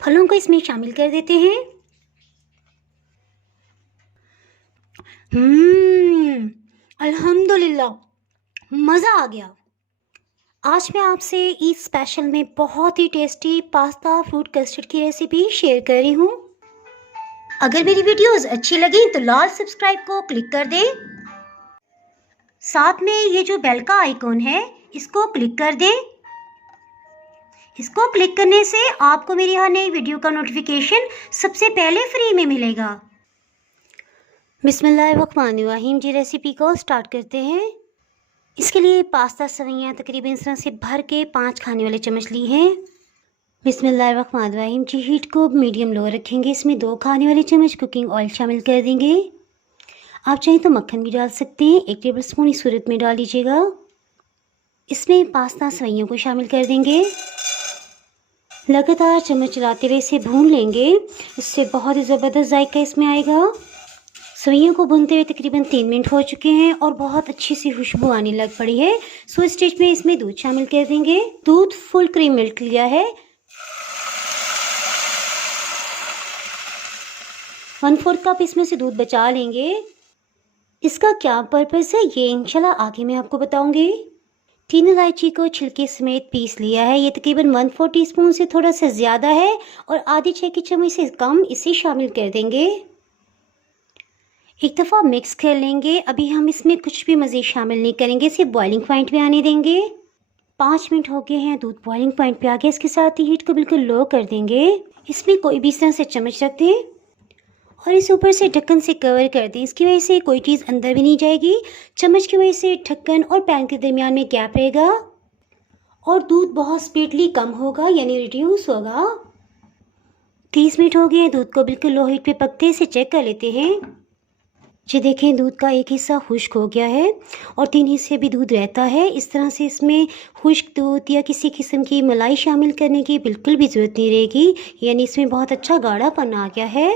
फलों को इसमें शामिल कर देते हैं। अल्हम्दुलिल्लाह, मज़ा आ गया। आज मैं आपसे ईद स्पेशल में बहुत ही टेस्टी पास्ता फ्रूट कस्टर्ड की रेसिपी शेयर कर रही हूँ। अगर मेरी वीडियोस अच्छी लगी तो लाल सब्सक्राइब को क्लिक कर दें। साथ में ये जो बेल का आइकॉन है इसको क्लिक कर दें। इसको क्लिक करने से आपको मेरी हर नई वीडियो का नोटिफिकेशन सबसे पहले फ्री में मिलेगा। बिस्मिल्लाहिर्रहमानिर्रहीम जी, रेसिपी को स्टार्ट करते हैं। इसके लिए पास्ता सवैयाँ तकरीबन इस तरह से भर के 5 खाने वाले चम्मच ली हैं। बिस्मिल्लाहिर्रहमानिर्रहीम जी, हीट को मीडियम लो रखेंगे। इसमें 2 खाने वाले चम्मच कुकिंग ऑयल शामिल कर देंगे। आप चाहें तो मक्खन भी डाल सकते हैं, 1 टेबल स्पून इस सूरत में डाल लीजिएगा। इसमें पास्ता सवैयों को शामिल कर देंगे। लगातार चम्मच चलाते हुए इसे भून लेंगे, इससे बहुत ही ज़बरदस्त जायका इसमें आएगा। सवैयों को भूनते हुए तकरीबन 3 मिनट हो चुके हैं और बहुत अच्छी सी खुशबू आने लग पड़ी है। सो इस स्टेज में इसमें दूध शामिल कर देंगे। दूध फुल क्रीम मिल्क लिया है। 1/4 कप इसमें से दूध बचा लेंगे। इसका क्या पर्पस है ये इंशाल्लाह आगे मैं आपको बताऊंगी। 3 इलायची को छिलके समेत पीस लिया है। ये तकरीबन 1/4 टीस्पून से थोड़ा सा ज़्यादा है और आधी चाय की चम्मच से कम इसे शामिल कर देंगे। एक दफ़ा मिक्स कर लेंगे। अभी हम इसमें कुछ भी मज़ीद शामिल नहीं करेंगे, सिर्फ बॉइलिंग पॉइंट पे आने देंगे। 5 मिनट हो गए हैं, दूध बॉइलिंग पॉइंट पे आ गया। इसके साथ ही हीट को बिल्कुल लो कर देंगे। इसमें कोई भी इस तरह से चम्मच रख दें और इस ऊपर से ढक्कन से कवर कर दें। इसकी वजह से कोई चीज़ अंदर भी नहीं जाएगी। चम्मच की वजह से ढक्कन और पैन के दरमियान में गैप रहेगा और दूध बहुत स्पीडली कम होगा यानी रिड्यूस होगा। 30 मिनट हो गए, दूध को बिल्कुल लो हीट पे पकते इसे चेक कर लेते हैं। जी देखें, दूध का एक हिस्सा खुश्क हो गया है और 3 हिस्से भी दूध रहता है। इस तरह से इसमें खुश्क दूध या किसी किस्म की मलाई शामिल करने की बिल्कुल भी ज़रूरत नहीं रहेगी, यानी इसमें बहुत अच्छा गाढ़ापन आ गया है।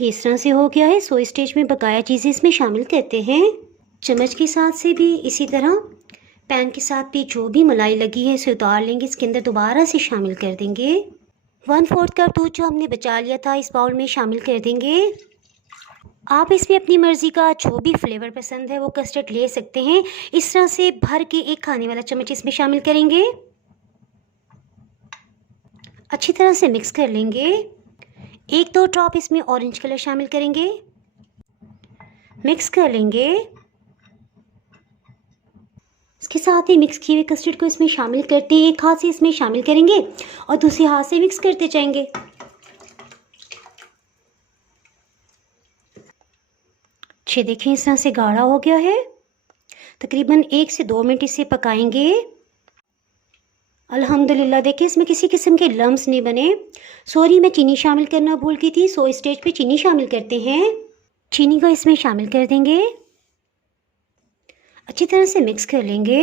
ये इस तरह से हो गया है। सो स्टेज में बकाया चीज़ें इसमें शामिल करते हैं। चम्मच के साथ से भी इसी तरह पैन के साथ भी जो भी मलाई लगी है इसे उतार लेंगे। इसके अंदर दोबारा से शामिल कर देंगे। 1/4 कप दूध जो हमने बचा लिया था इस बाउल में शामिल कर देंगे। आप इसमें अपनी मर्ज़ी का जो भी फ्लेवर पसंद है वो कस्टर्ड ले सकते हैं। इस तरह से भर के 1 खाने वाला चम्मच इसमें शामिल करेंगे। अच्छी तरह से मिक्स कर लेंगे। 1-2 ड्रॉप इसमें ऑरेंज कलर शामिल करेंगे। मिक्स कर लेंगे। इसके साथ ही मिक्स किए हुए कस्टर्ड को इसमें शामिल करते हैं। 1 हाथ से इसमें शामिल करेंगे और दूसरे हाथ से मिक्स करते जाएंगे। ये देखें, इस तरह से गाढ़ा हो गया है। तकरीबन 1 से 2 मिनट इसे पकाएंगे। अल्हम्दुलिल्लाह, देखिए इसमें किसी किस्म के लम्स नहीं बने। सॉरी, मैं चीनी शामिल करना भूल गई थी। सो स्टेज पे चीनी शामिल करते हैं। चीनी को इसमें शामिल कर देंगे। अच्छी तरह से मिक्स कर लेंगे।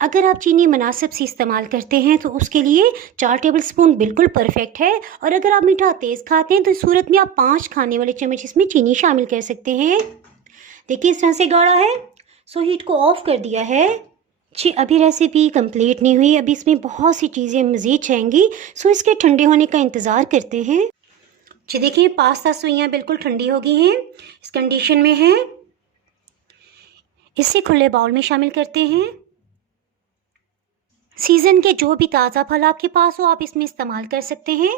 अगर आप चीनी मुनासिब सी इस्तेमाल करते हैं तो उसके लिए 4 टेबल स्पून बिल्कुल परफेक्ट है और अगर आप मीठा तेज़ खाते हैं तो इस सूरत में आप 5 खाने वाले चम्मच इसमें चीनी शामिल कर सकते हैं। देखिए इस तरह से गाढ़ा है। सो हीट को ऑफ कर दिया है। जी, अभी रेसिपी कंप्लीट नहीं हुई, अभी इसमें बहुत सी चीज़ें मज़ीद चाहिए। सो इसके ठंडे होने का इंतज़ार करते हैं। जी देखिए, पास्ता सवैयाँ बिल्कुल ठंडी हो गई हैं, इस कंडीशन में है। इसे खुले बाउल में शामिल करते हैं। सीज़न के जो भी ताज़ा फल आपके पास हो आप इसमें इस्तेमाल कर सकते हैं।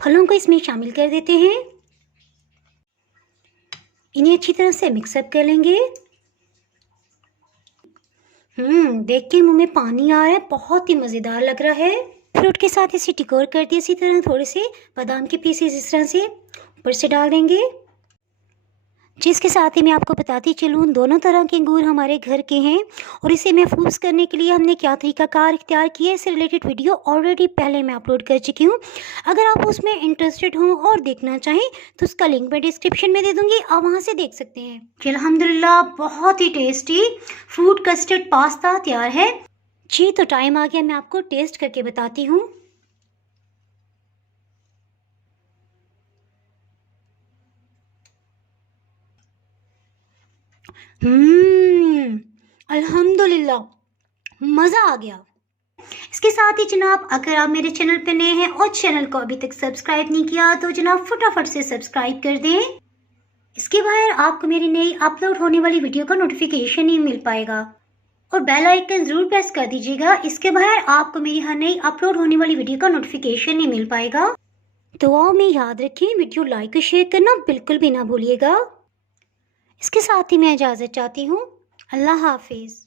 फलों को इसमें शामिल कर देते हैं। इन्हें अच्छी तरह से मिक्सअप कर लेंगे। देख के मुंह में पानी आ रहा है, बहुत ही मज़ेदार लग रहा है। फ्रूट के साथ इसे डेकोर कर दिया। इसी तरह थोड़े से बादाम के पीसेस इस तरह से ऊपर से डाल देंगे। जिसके साथ ही मैं आपको बताती चलूँ, दोनों तरह के अंगूर हमारे घर के हैं और इसे महफूज करने के लिए हमने क्या तरीकाकार इख्तियार किया है, इससे रिलेटेड वीडियो ऑलरेडी पहले मैं अपलोड कर चुकी हूँ। अगर आप उसमें इंटरेस्टेड हों और देखना चाहें तो उसका लिंक मैं डिस्क्रिप्शन में दे दूँगी, आप वहाँ से देख सकते हैं। अल्हम्दुलिल्लाह, बहुत ही टेस्टी फ्रूट कस्टर्ड पास्ता तैयार है। जी, तो टाइम आ गया, मैं आपको टेस्ट करके बताती हूँ। अल्हम्दुलिल्लाह, मज़ा आ गया। इसके साथ ही जनाब अगर आप मेरे चैनल पर नए हैं और चैनल को अभी तक सब्सक्राइब नहीं किया तो जनाब फटाफट से सब्सक्राइब कर दें। इसके बाहर आपको मेरी नई अपलोड होने वाली वीडियो का नोटिफिकेशन नहीं मिल पाएगा और बेल आइकन जरूर प्रेस कर दीजिएगा। इसके बाहर आपको मेरी हर नई अपलोड होने वाली वीडियो का नोटिफिकेशन नहीं मिल पाएगा। दुआओं में याद रखिए, वीडियो लाइक और शेयर करना बिल्कुल भी ना भूलिएगा। इसके साथ ही मैं इजाज़त चाहती हूँ। अल्लाह हाफिज़।